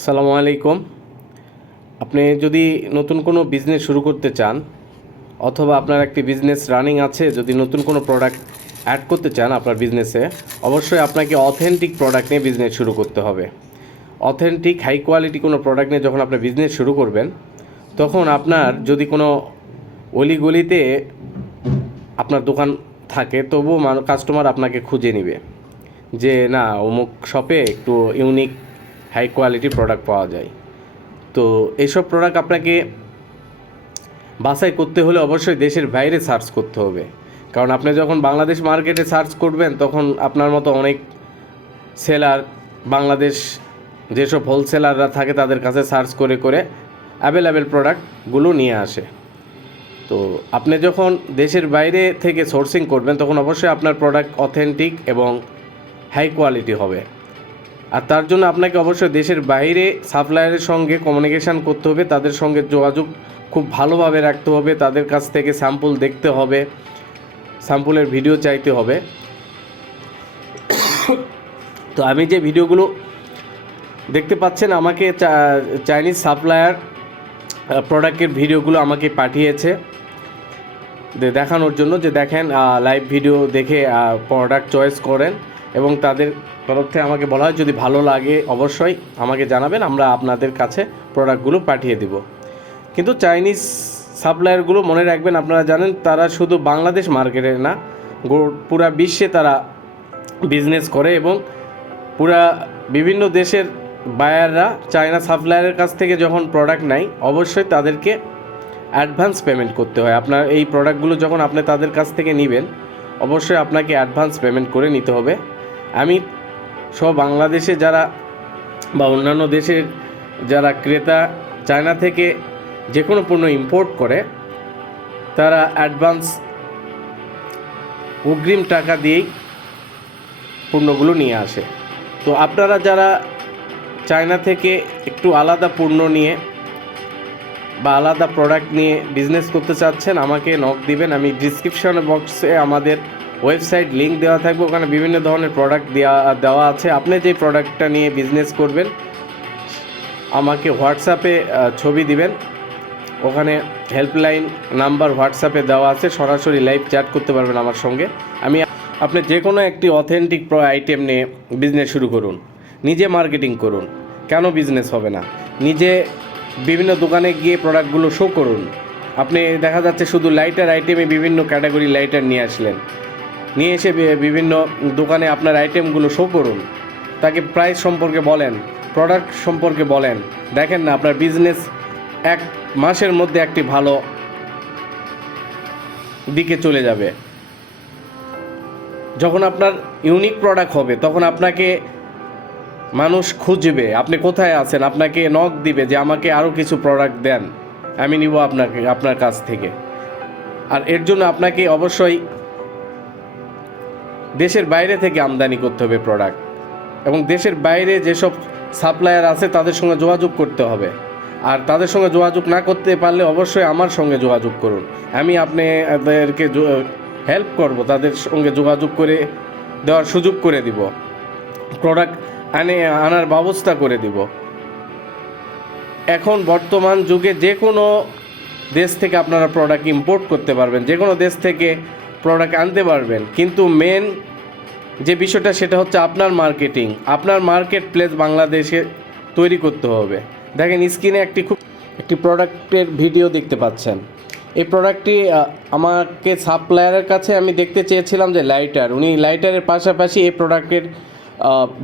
আসসালামু আলাইকুম। আপনি যদি নতুন কোনো বিজনেস শুরু করতে চান অথবা আপনার একটি বিজনেস রানিং আছে, যদি নতুন কোনো প্রোডাক্ট অ্যাড করতে চান আপনার বিজনেসে, অবশ্যই আপনাকে অথেন্টিক প্রোডাক্ট নিয়ে বিজনেস শুরু করতে হবে। অথেন্টিক হাই কোয়ালিটি কোনো প্রোডাক্ট নিয়ে যখন আপনি বিজনেস শুরু করবেন, তখন আপনার যদি কোনো অলিগলিতে আপনার দোকান থাকে, তবুও কাস্টমার আপনাকে খুঁজে নেবে যে না, অমুক শপে একটু ইউনিক হাই কোয়ালিটি প্রোডাক্ট পাওয়া যায়। তো এইসব প্রোডাক্ট আপনাকে বাছাই করতে হলে অবশ্যই দেশের বাইরে সার্চ করতে হবে, কারণ আপনি যখন বাংলাদেশ মার্কেটে সার্চ করবেন তখন আপনার মতো অনেক সেলার, বাংলাদেশ যেসব হোলসেলাররা থাকে তাদের কাছে সার্চ করে করে অ্যাভেলেবেল প্রোডাক্টগুলো নিয়ে আসে। তো আপনি যখন দেশের বাইরে থেকে সোর্সিং করবেন তখন অবশ্যই আপনার প্রোডাক্ট অথেন্টিক এবং হাই কোয়ালিটি হবে। আর তার জন্য আপনাকে অবশ্যই দেশের বাইরে সাপ্লায়ারের সঙ্গে কমিউনিকেশান করতে হবে, তাদের সঙ্গে যোগাযোগ খুব ভালোভাবে রাখতে হবে, তাদের কাছ থেকে স্যাম্পল দেখতে হবে, স্যাম্পলের ভিডিও চাইতে হবে। তো আমি যে ভিডিওগুলো দেখতে পাচ্ছেন, আমাকে চাইনিজ সাপ্লায়ার প্রোডাক্টের ভিডিওগুলো আমাকে পাঠিয়েছে দেখানোর জন্য, যে দেখেন লাইভ ভিডিও দেখে প্রোডাক্ট চয়েস করেন, এবং তাদের তরফ থেকে আমাকে বলা হয় যদি ভালো লাগে অবশ্যই আমাকে জানাবেন, আমরা আপনাদের কাছে প্রোডাক্টগুলো পাঠিয়ে দেব। কিন্তু চাইনিজ সাপ্লায়ারগুলো মনে রাখবেন, আপনারা জানেন তারা শুধু বাংলাদেশ মার্কেটে না, পুরা বিশ্বে তারা বিজনেস করে, এবং পুরা বিভিন্ন দেশের বায়াররা চায়না সাপ্লায়ারের কাছ থেকে যখন প্রোডাক্ট নেয় অবশ্যই তাদেরকে অ্যাডভান্স পেমেন্ট করতে হয়। আপনার এই প্রোডাক্টগুলো যখন আপনি তাদের কাছ থেকে নেবেন অবশ্যই আপনাকে অ্যাডভান্স পেমেন্ট করে নিতে হবে। আমি সব বাংলাদেশে যারা বা অন্যান্য দেশের যারা ক্রেতা চায়না থেকে যে কোনো পণ্য ইম্পোর্ট করে, তারা অ্যাডভান্স অগ্রিম টাকা দিয়েই পণ্যগুলো নিয়ে আসে। তো আপনারা যারা চায়না থেকে একটু আলাদা পণ্য নিয়ে বা আলাদা প্রোডাক্ট নিয়ে বিজনেস করতে চাচ্ছেন, আমাকে নক দিবেন। আমি ডিসক্রিপশন বক্সে আমাদের ওয়েবসাইট লিঙ্ক দেওয়া থাকবে, ওখানে বিভিন্ন ধরনের প্রোডাক্ট দেওয়া আছে। আপনি যে প্রোডাক্টটা নিয়ে বিজনেস করবেন আমাকে হোয়াটসঅ্যাপে ছবি দিবেন, ওখানে হেল্পলাইন নাম্বার হোয়াটসঅ্যাপে দেওয়া আছে, সরাসরি লাইভ চ্যাট করতে পারবেন আমার সঙ্গে। আপনি যে কোনো একটি অথেন্টিক আইটেম নিয়ে বিজনেস শুরু করুন, নিজে মার্কেটিং করুন, কেন বিজনেস হবে না? নিজে বিভিন্ন দোকানে গিয়ে প্রোডাক্টগুলো শো করুন। আপনি দেখা যাচ্ছে শুধু লাইটার আইটেমে বিভিন্ন ক্যাটাগরি লাইটার নিয়ে আসলেন, নিয়ে এসে বিভিন্ন দোকানে আপনার আইটেমগুলো শো করুন, তাকে প্রাইস সম্পর্কে বলেন, প্রোডাক্ট সম্পর্কে বলেন। দেখেন না, আপনার বিজনেস এক মাসের মধ্যে একটি ভালো দিকে চলে যাবে। যখন আপনার ইউনিক প্রোডাক্ট হবে তখন আপনাকে মানুষ খুঁজবে, আপনি কোথায় আছেন, আপনাকে নক দিবে যে আমাকে আরও কিছু প্রোডাক্ট দেন, আমি নিব আপনার কাছ থেকে। আর এর জন্য আপনাকে অবশ্যই দেশের বাইরে থেকে আমদানি করতে হবে প্রোডাক্ট, এবং দেশের বাইরে যেসব সাপ্লায়ার আছে তাদের সঙ্গে যোগাযোগ করতে হবে। আর তাদের সঙ্গে যোগাযোগ না করতে পারলে অবশ্যই আমার সঙ্গে যোগাযোগ করুন, আমি আপনাদেরকে হেল্প করব, তাদের সঙ্গে যোগাযোগ করে দেওয়ার সুযোগ করে দিব, প্রোডাক্ট আনার ব্যবস্থা করে দিব। এখন বর্তমান যুগে যে কোনো দেশ থেকে আপনারা প্রোডাক্ট ইম্পোর্ট করতে পারবেন, যে কোনো দেশ থেকে প্রোডাক্ট আনতে পারবেন, কিন্তু মেন যে বিষয়টা সেটা হচ্ছে আপনার মার্কেটিং, আপনার মার্কেট প্লেস বাংলাদেশে তৈরি করতে হবে। দেখেন স্ক্রিনে একটি প্রোডাক্টের ভিডিও দেখতে পাচ্ছেন। এই প্রোডাক্টটি আমাকে সাপ্লায়ারের কাছে আমি দেখতে চেয়েছিলাম যে লাইটার, উনি লাইটারের পাশাপাশি এই প্রোডাক্টের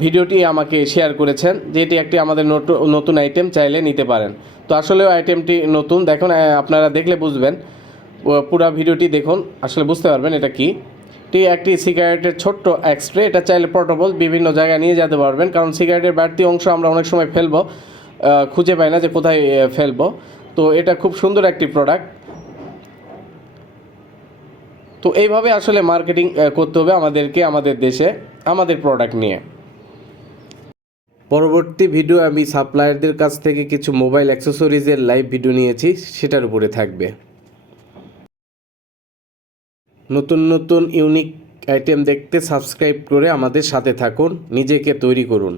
ভিডিওটি আমাকে শেয়ার করেছেন যে এটি একটি আমাদের নতুন আইটেম, চাইলে নিতে পারেন। তো আসলেও আইটেমটি নতুন, দেখুন আপনারা দেখলে বুঝবেন, পুরো ভিডিওটি দেখুন, আসলে বুঝতে পারবেন এটা কি। একটি সিগারেটের ছোট্ট এক্সট্রে, এটা চাইলে পোর্টেবল বিভিন্ন জায়গায় নিয়ে যেতে পারবেন, কারণ সিগারেটের বাড়তি অংশ আমরা অনেক সময় ফেলবো, খুঁজে পাই না যে কোথায় ফেলবো। তো এটা খুব সুন্দর একটি প্রোডাক্ট। তো এইভাবে আসলে মার্কেটিং করতে হবে আমাদেরকে, আমাদের দেশে আমাদের প্রোডাক্ট নিয়ে। পরবর্তী ভিডিও আমি সাপ্লায়ারদের কাছ থেকে কিছু মোবাইল অ্যাক্সেসরিজের লাইভ ভিডিও নিয়েছি, সেটার উপরে থাকবে। নতুন নতুন ইউনিক আইটেম দেখতে সাবস্ক্রাইব করে আমাদের সাথে থাকুন, নিজেকে তৈরি করুন।